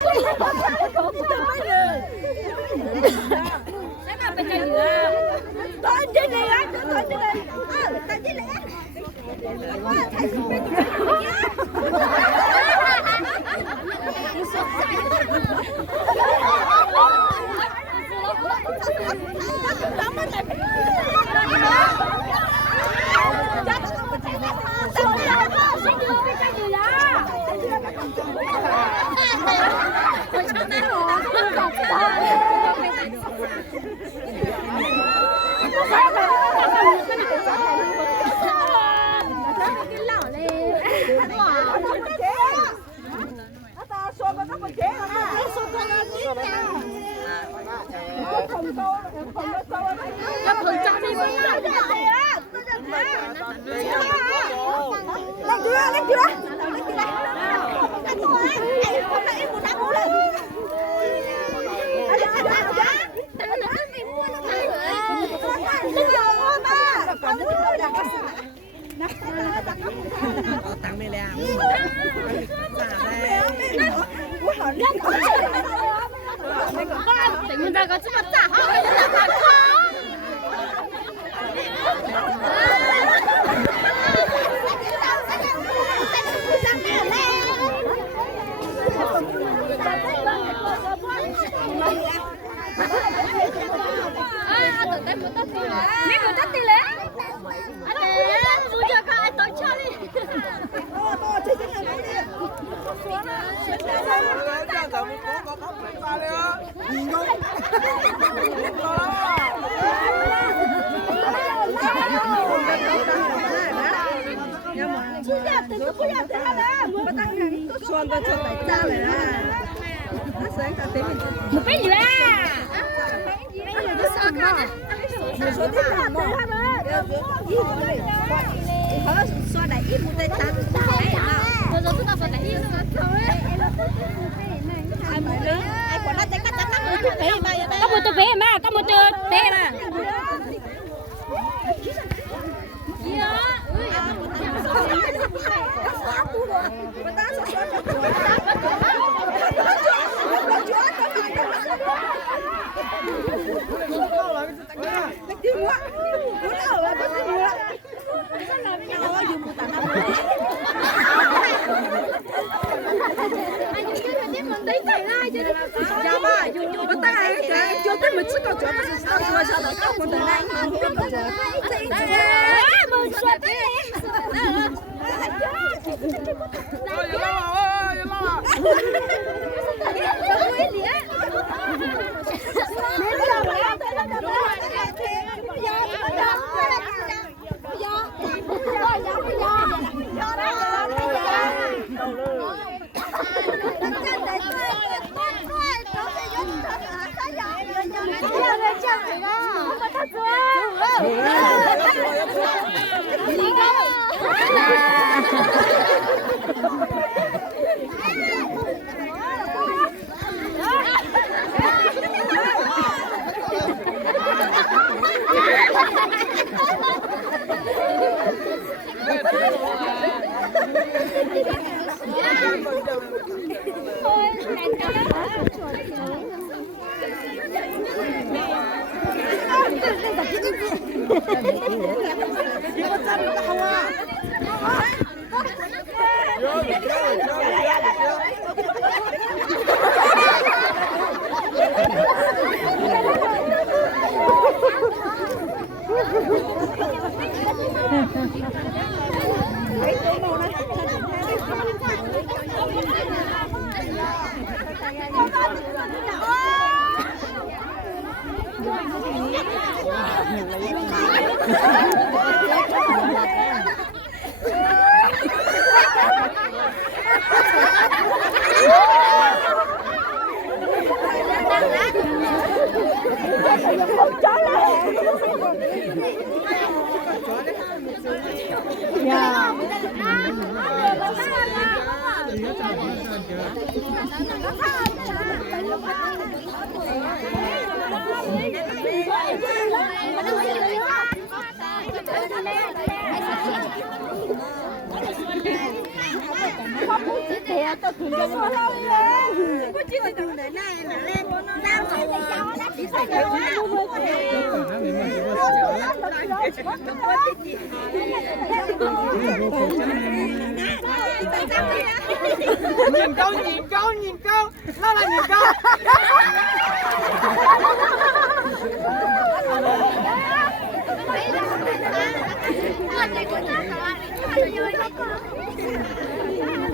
Cái mà bên đây nữa. Tôi trên này á, tôi trên này. Tôi trên này á. Tặng này là Tỉnh người ta có chứ mà chả hỏi là phải không? Mấy người tắt đi lẽ. Anh ơi, vui chưa các anh tới chơi đi. Một cái gì à? Có một tôi bé mà, có một tôi bé mà. 대야 또 굉장히 nhìn câu nhìn câu nhìn câu nó là nhìn câu Hãy subscribe cho kênh Ghiền Mì Gõ để không bỏ lỡ những video hấp dẫn.